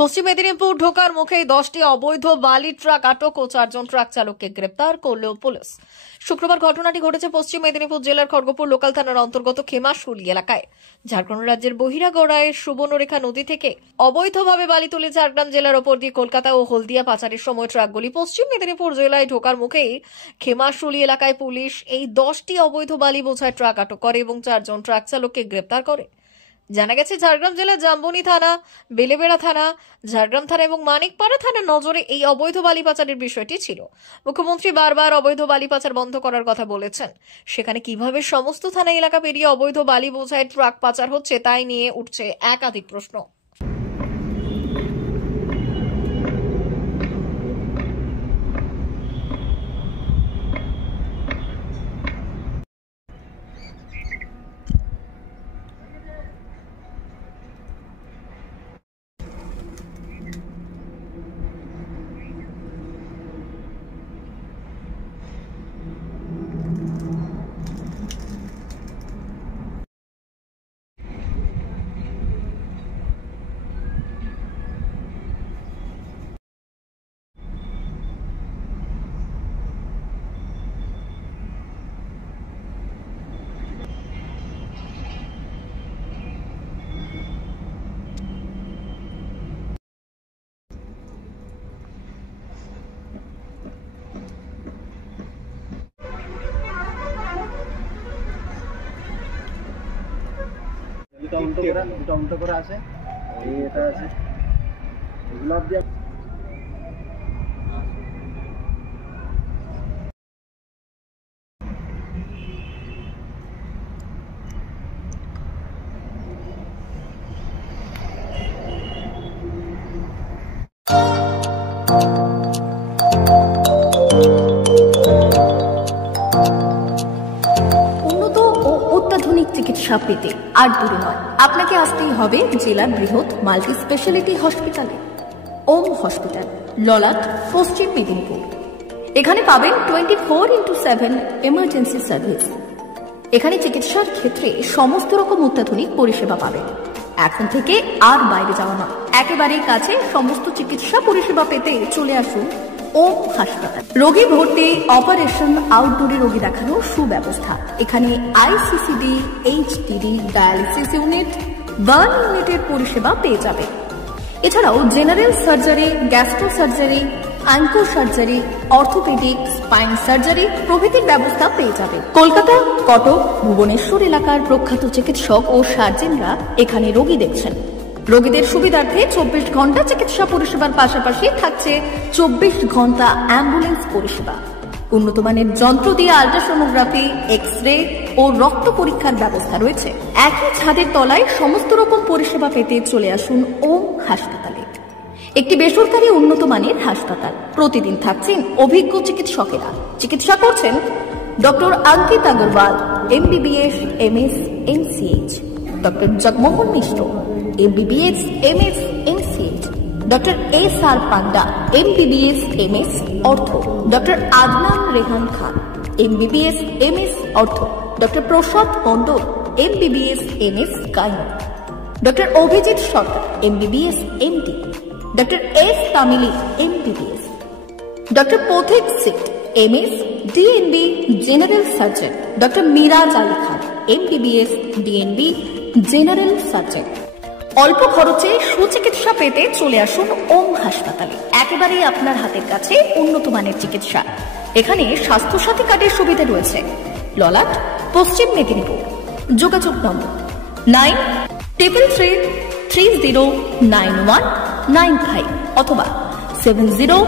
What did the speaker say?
পশ্চিম মেদিনীপুর ঢোকার মুখেই 10টি অবৈধ বালি ট্রাক আটক ও 4 জন ট্রাক চালককে গ্রেপ্তার করল পুলিশ। শুক্রবার ঘটনাটি ঘটেছে পশ্চিম মেদিনীপুর জেলার খড়গপুর লোকাল থানার অন্তর্গত খেমাশুলি এলাকায়। ঝাড়খণ্ড রাজ্যের বহিরাগড়ায় সুবর্ণরেখা নদী থেকে অবৈধভাবে বালি তুলে ঝাড়গ্রাম জেলার ওপর দিয়ে কলকাতা ও হলদিয়া পাচারের সময় ট্রাকগুলি পশ্চিম মেদিনীপুর জেলায় ঢোকার মুখেই খেমাশুলি এলাকায় পুলিশ এই 10টি অবৈধ বালি বোঝাই ট্রাক আটক করে এবং 4 জন ট্রাক চালককে গ্রেপ্তার করে। জানা গেছে, ঝাড়গ্রাম জেলার জাম্বনি থানা, বেলেবেড়া থানা, ঝাড়গ্রাম থানা এবং মানিকপাড়া থানার নজরে এই অবৈধ বালি পাচারের বিষয়টি ছিল। মুখ্যমন্ত্রী বারবার অবৈধ বালি পাচার বন্ধ করার কথা বলেছেন। সেখানে কিভাবে সমস্ত থানা এলাকা পেরিয়ে অবৈধ বালি বোঝাই ট্রাক পাচার হচ্ছে তাই নিয়ে উঠছে একাধিক প্রশ্ন। দুটো উল্টো করে আছে, এটা আছে গোলাপ দিয়ে অত্যাধুনিক চিকিৎসা পেতে আর দূরে নয়, আপনাকে আসতেই হবে জেলার বৃহৎ মাল্টি স্পেশালিটি হসপিটালে। ওম হসপিটাল, ললাট, পশ্চিম মেদিনীপুর। এখানে পাবেন 24x7 এমার্জেন্সি সার্ভিস। এখানে চিকিৎসার ক্ষেত্রে সমস্ত রকম অত্যাধুনিক পরিষেবা পাবেন। এখন থেকে আর বাইরে যাওয়া নয়, একেবারেই কাছে সমস্ত চিকিৎসা পরিষেবা পেতে চলে আসুন ওম হাসপাতাল। রোগী ভর্তি, অপারেশন, আউটডোরে রোগী দেখানোর সুব্যবস্থা। এখানে ICCD, HDD, dialysis unit, burn ইউনিটের পরিষেবা পেয়ে যাবে। এছাড়াও general surgery, gastro surgery, onco surgery, orthopaedic, spine surgery প্রভৃতির ব্যবস্থা পেয়ে যাবে। কলকাতা, কটক, ভুবনেশ্বর এলাকার প্রখ্যাত চিকিৎসক ও সার্জেনরা এখানে রোগী দেখছেন। রোগীদের সুবিধার্থে 24 ঘন্টা চিকিৎসা পরিষেবার পাশাপাশি থাকছে 24 ঘন্টা অ্যাম্বুলেন্স পরিষেবা। উন্নত মানের যন্ত্র দিয়ে আল্ট্রাসোনোগ্রাফি, এক্স-রে ও রক্ত পরীক্ষার ব্যবস্থা রয়েছে। একই ছাদের তলায় সমস্ত রকম পরিষেবা পেতে চলে আসুন ওম হাসপাতালে। একটি বেসরকারি উন্নত মানের হাসপাতাল। প্রতিদিন থাকছেন অভিজ্ঞ চিকিৎসকেরা। চিকিৎসা করছেন doctor Ankit Agarwal, MBBS, MS, MCH, doctor Jagmohan Mishra, MBBS, MS, MCH, doctor SR Panda, MBBS, MS, ortho, doctor Adnan Rehan Khan, MBBS, MS, ortho, doctor Prasad Mandal, MBBS, MS, gynae, doctor Abhijit Sarkar, MBBS, MD, doctor S তামিলি, MBBS, ডক্টর পথিক সিট, MS, DNB, general surgeon, doctor Miraj Ali Khan, MBBS, DNB, general surgeon. অল্প খরচে সুচিকিৎসা পেতে চলে আসুন ওম হাসপাতালে। একেবারেই আপনার হাতের কাছে উন্নত মানের চিকিৎসা। এখানে স্বাস্থ্যসাথী কার্ডের সুবিধা রয়েছে। ললাট, পশ্চিম মেদিনীপুর। যোগাযোগ নম্বর 9333309195 অথবা 70